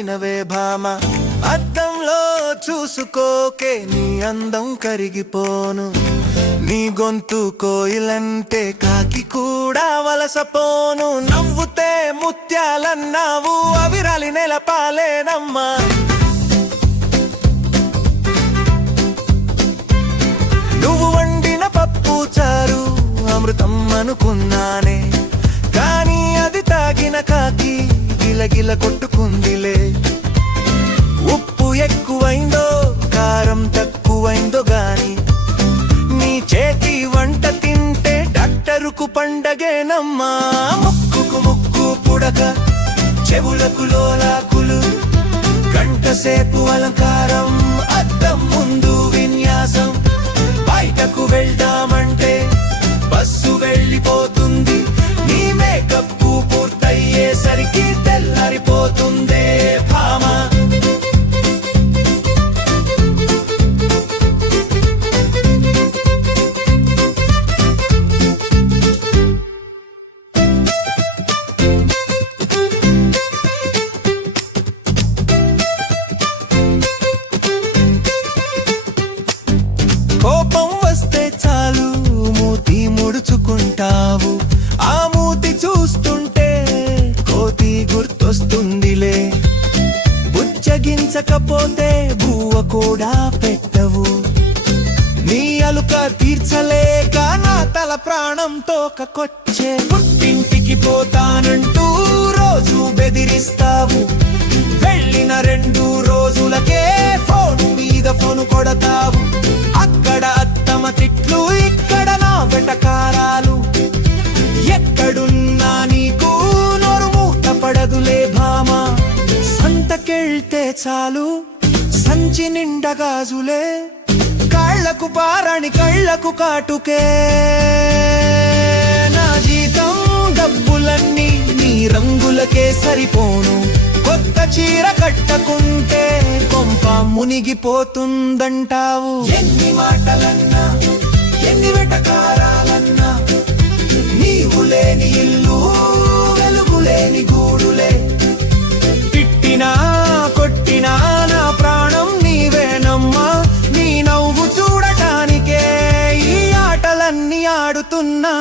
వినవే భామ, అద్దంలో చూసుకోకే నీ అందం కరిగిపోను. నీ గొంతు కోయిలంటే కాకి కూడా వలసపోను. నవ్వుతే ముత్యాలన్నావు అవి రాలి నెలపాలేనమ్మా. నువ్వు వండిన పప్పు చారు అమృతం అనుకున్నానే, కానీ అది తాగిన కాకి గిలగిల కొట్టుకుందిలే. ఉప్పు ఎక్కువైందో కారం తక్కువైందో గాని నీ చేతి వంట తింటే డాక్టరుకు పండగేనమ్మా. ముక్కుకు ముక్కు పుడక, చెవులకు లోలాకులు, గంట సేపు అలంకారం, అద్దం ముందు విన్యాసం. బయటకు వెళ్దామంటే బస్సు వెళ్ళిపోతుంది, నీ మేకప్ పూర్తయ్యేసరికి తెల్లారిపోతుందే భామ. కోపం వస్తే చాలు మూతి ముడుచుకుంటావు, ఆ మూతి చూస్తుంటే కోతి గుర్తొస్తుందిలే. బుజ్జగించకపోతే బువ్వ కూడా పెట్టవు, నీ అలుక తీర్చలేక నా తల ప్రాణం తోకకొచ్చే. పుట్టింటికి పోతానంటూ రోజు బెదిరిస్తావు, వెళ్ళిన 2 రోజులకే ఫోన్ మీద ఫోను కొడతావు. అక్కడ అత్తమ తిట్లు, ఇక్కడ నా వెటకారాలు. ఎక్కడున్నా నీకు నోరు మూత పడదులే భామ. సంతకెళ్తే చాలు సంచి నిండా గాజులే, కాళ్లకు పారని కళ్ళకు కాటుకే. నా జీతం డబ్బులన్నీ నీ రంగులకే సరిపోను, కొత్త చీర కట్టకుంటే కొంప మునిగిపోతుందంటావు. ఎన్ని మాటలన్నా ఎన్ని వెటకారాలన్నా నీవు లేని ఇల్లు వెలుగులేని గూడులే. తిట్టినా కొట్టినా నా ప్రాణం నీవేనమ్మా, నీ నవ్వు చూడటానికే ఈ ఆటలన్నీ ఆడుతున్నా.